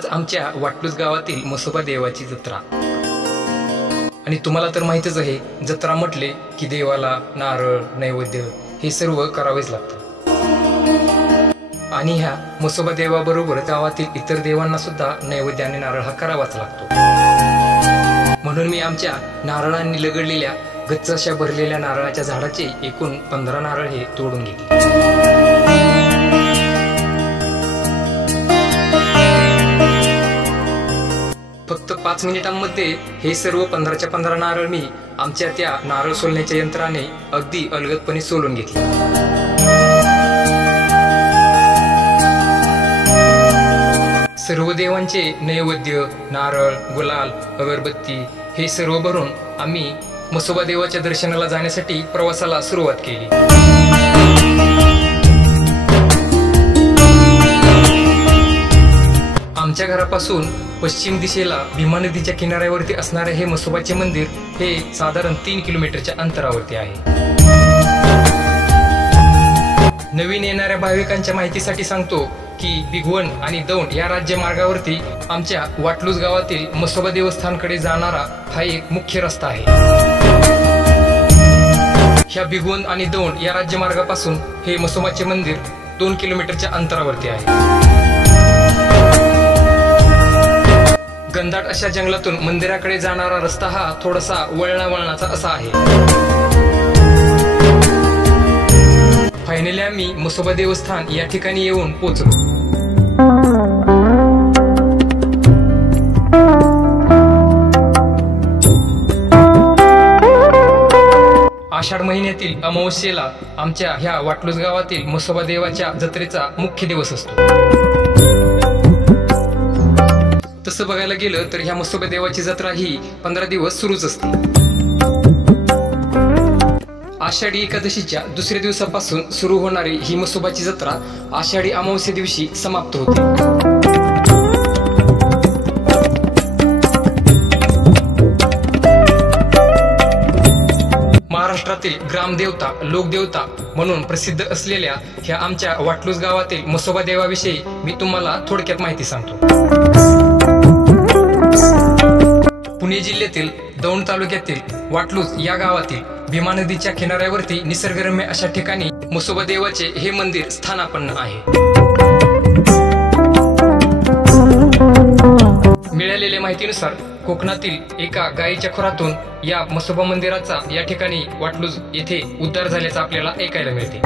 आज आमच्या वाटलूज गावातील म्हसोबा देवाची जत्रा। आणि तुम्हाला तर माहितीच आहे, जत्रा म्हटले की देवाला नारळ नैवेद्य हे सर्व करावेच लागतं। आणि ह्या म्हसोबा देवाबरोबर गावातील इतर देवांना सुद्धा नैवेद्य आणि नारळ हा करावाच लागतो। म्हणून मी आमच्या नारळांनी लगडलेल्या गच्च अशा भरलेल्या नारळाच्या झाडाचे एकूण 15 नारळ हे तोडून घेतले। फक्त 5 मिनिटांमध्ये हे सर्व 15च्या 15 नारळ मी आमच्या त्या नारळ सोलण्याच्या यंत्राने अगदी अलगदपणे सोलून घेतले। सर्व देवांचे नैवेद्य नारळ गुलाल अगरबत्ती हे सर्व भरून आम्ही म्हसोबा देवाच्या दर्शनाला जाण्यासाठी प्रवासाला सुरुवात केली। आमच्या घरापासून पश्चिम दिशेला भीमा नदीच्या किनाऱ्यावरती असणारे हे म्हसोबाचे मंदिर हे साधारण 3 किलोमीटरच्या अंतरावरती आहे। नवीन येणाऱ्या भाविकांच्या माहितीसाठी सांगतो की भिगवण आणि दौंड या राज्य मार्गावरती आमच्या वाटलूज गावातील म्हसोबा देवस्थानकडे जाणारा हा एक मुख्य रस्ता आहे। ह्या भिगवण आणि दौंड या राज्य मार्गापासून हे म्हसोबाचे मंदिर 2 किलोमीटरच्या अंतरावरती आहे। घनदाट अशा जंगलातून मंदिराकडे जाणारा रस्ता हा थोडासा वळणावळणाचा असा आहे। फायनली आम्ही म्हसोबा देवस्थान या ठिकाणी येऊन पोहोचलो। आषाढ महिन्यातील अमावस्येला आमच्या ह्या वाटलूज गावातील म्हसोबा देवाच्या जत्रेचा मुख्य दिवस असतो। तसं बघायला गेलं तर ह्या म्हसोबा देवाची जत्रा ही 15 दिवस सुरूच असते। आषाढी एकादशीच्या दुसऱ्या दिवसापासून सुरू होणारी ही म्हसोबाची जत्रा आषाढी अमावस्ये दिवशी समाप्त होते। महाराष्ट्रातील ग्रामदेवता लोकदेवता म्हणून प्रसिद्ध असलेल्या ह्या आमच्या वाटलूज गावातील म्हसोबा देवाविषयी मी तुम्हाला थोडक्यात माहिती सांगतो। पुणे जिल्ह्यातील दौंड तालुक्यातील वाटलूज या गावातील भीमा नदीच्या किनाऱ्यावरती निसर्गरम्य अशा ठिकाणी म्हसोबा देवाचे हे मंदिर स्थानापन्न आहे। मिळालेल्या माहितीनुसार कोकणातील एका गायीच्या खुरातून या म्हसोबा मंदिराचा या ठिकाणी वाटलूज येथे उद्धार झाल्याचं आपल्याला ऐकायला मिळते।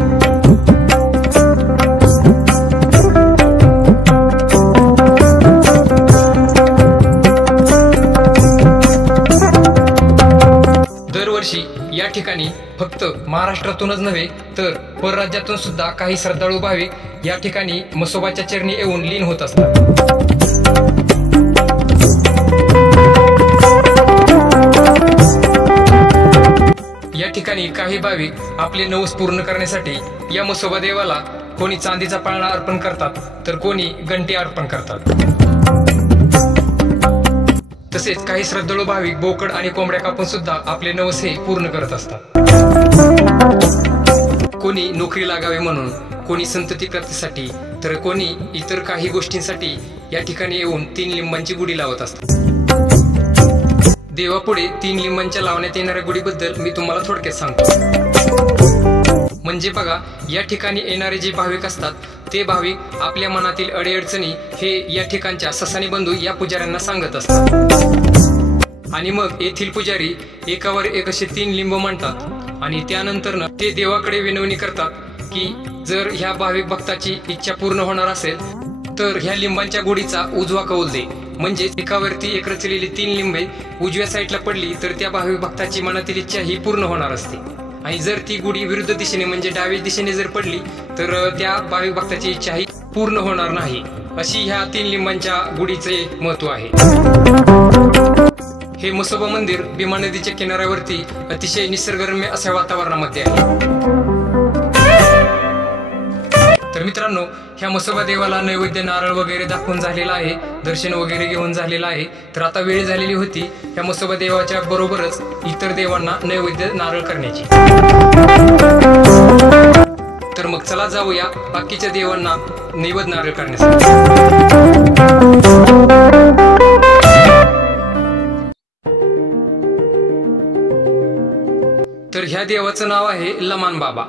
या ठिकाणी फक्त महाराष्ट्रातूनच नव्हे तर परराज्यातून सुद्धा काही श्रद्धाळू भाविक या ठिकाणी म्हसोबाच्या चरणी येऊन लीन होत असतात। या ठिकाणी काही भाविक आपले नवस पूर्ण करण्यासाठी या म्हसोबा देवाला कोणी चांदीचा पाळणा अर्पण करतात तर कोणी घंटी अर्पण करतात। तसेच काही श्रद्धाळू भाविक बोकड आणि कोंबड्या कापून सुद्धा आपले नवस हे पूर्ण करत असतात। कोणी नोकरी लागावे म्हणून, कोणी संतती प्राप्तीसाठी तर कोणी इतर काही गोष्टींसाठी या ठिकाणी येऊन 3 लिंबांची गुढी लावत असतात। देवापुढे 3 लिंबांच्या लावण्यात येणाऱ्या गुढीबद्दल मी तुम्हाला थोडक्यात सांगतो। म्हणजे बघा, या ठिकाणी येणारे जे भाविक असतात ते भाविक आपल्या मनातील अडीअडचणी हे या ठिकाणच्या ससानी बंधू या पुजाऱ्यांना सांगत असतात। आणि मग येथील पुजारी एकावर एक असे 3 लिंब मांडतात आणि त्यानंतर ते देवाकडे विनवणी करतात की जर ह्या भाविक भक्ताची इच्छा पूर्ण होणार असेल तर ह्या लिंबांच्या गुढीचा उजवा कौल दे। म्हणजे एकावरती एक रचलेली 3 लिंबे उजव्या साईडला पडली तर त्या भाविक भक्ताची मनातील इच्छा ही पूर्ण होणार असते। आणि जर ती गुढी विरुद्ध दिशेने म्हणजे डाव्या दिशेने जर पडली तर त्या भाविक भक्ताची इच्छा ही पूर्ण होणार नाही। अशी ह्या 3 लिंबांच्या गुढीचे महत्व आहे। हे म्हसोबा मंदिर भीमा नदीच्या किनाऱ्यावरती अतिशय निसर्गरम्य अशा वातावरणामध्ये आहे। तर मित्रांनो, ह्या म्हसोबा देवाला नैवेद्य नारळ वगैरे दाखवून झालेला आहे, दर्शन वगैरे घेऊन झालेला आहे। तर आता वेळ झालेली होती ह्या म्हसोबा देवाच्या बरोबरच इतर देवांना नैवेद्य नारळ करण्याची। तर मग चला जाऊया बाकीच्या देवांना नैवेद्य नारळ करण्यासाठी। ह्या देवाचं नाव आहे लमान बाबा।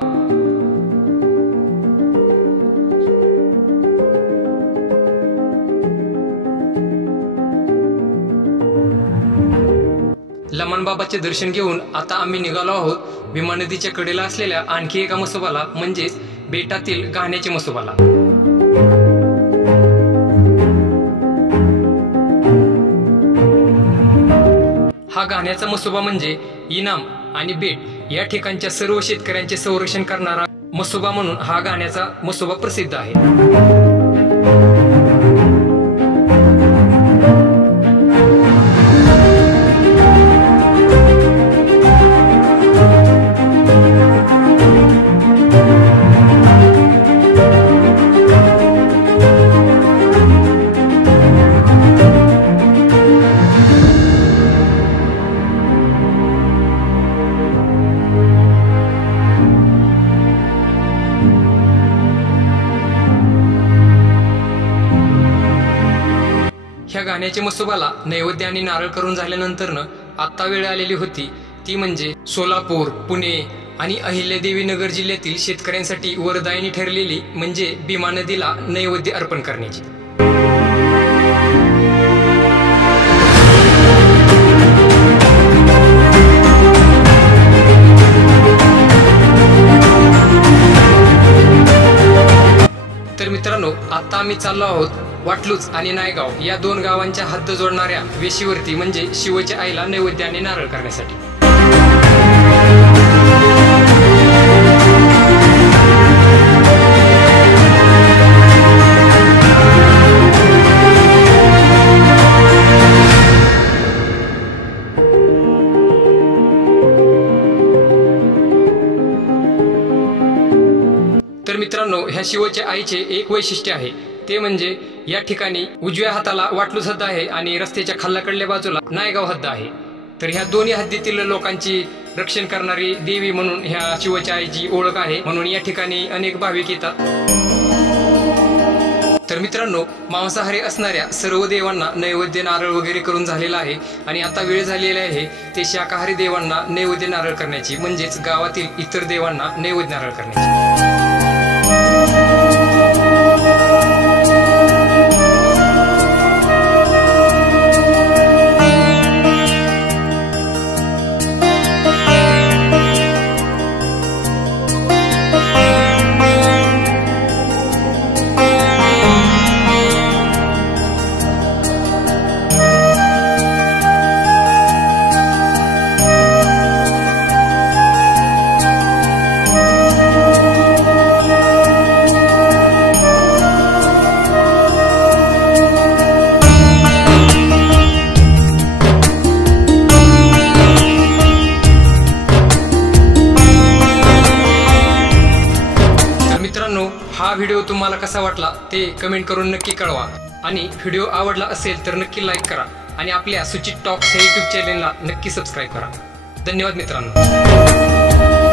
लमान बाबाचे दर्शन घेऊन आता आम्ही निघालो आहोत भीमा नदीच्या कडेला असलेल्या आणखी एका मसोबाला, म्हणजेच बेटातील गाण्याच्या मसोबाला। हा गाण्याचा मसोबा म्हणजे इनाम आणि बेट या ठिकाणच्या सर्व शेतकऱ्यांचे संरक्षण करणारा मसोबा म्हणून हा गाण्याचा मसोबा प्रसिद्ध आहे। ह्या गाण्याच्या मसोबाला नैवेद्य आणि नारळ करून झाल्यानंतर आता वेळ आलेली होती ती म्हणजे सोलापूर, पुणे आणि अहिल्यादेवी नगर जिल्ह्यातील शेतकऱ्यांसाठी वरदायिनी ठरलेली म्हणजे भीमा नदीला नैवेद्य अर्पण करण्याची। तर मित्रांनो, आता आम्ही चाललो आहोत वाटलूच आणि नायगाव या दोन गावांच्या हद्द जोडणाऱ्या वेशीवरती म्हणजे शिवच्या आईला नैवेद्य आणि नारळ करण्यासाठी। तर मित्रांनो, ह्या शिवच्या आईचे एक वैशिष्ट्य आहे ते म्हणजे या ठिकाणी उजव्या हाताला वाटलूच हद्द आहे आणि रस्त्याच्या खाल्लाकडल्या बाजूला नायगाव हद्द आहे। तर ह्या दोन्ही हद्दीतील लोकांची रक्षण करणारी देवी म्हणून ह्या शिवच्या आईची ओळख आहे, म्हणून या ठिकाणी अनेक भाविक येतात। तर मित्रांनो, मांसाहारी असणाऱ्या सर्व देवांना नैवेद्य नारळ वगैरे करून झालेला आहे आणि आता वेळ झालेली आहे ते शाकाहारी देवांना नैवेद्य नारळ करण्याची, म्हणजेच गावातील इतर देवांना नैवेद्य नारळ करण्याची। हा व्हिडिओ तुम्हाला कसा वाटला ते कमेंट करून नक्की कळवा आणि व्हिडिओ आवडला असेल तर नक्की लाईक करा आणि आपल्या सुचित टॉक्स या YouTube चॅनलला नक्की सबस्क्राईब करा। धन्यवाद मित्रांनो।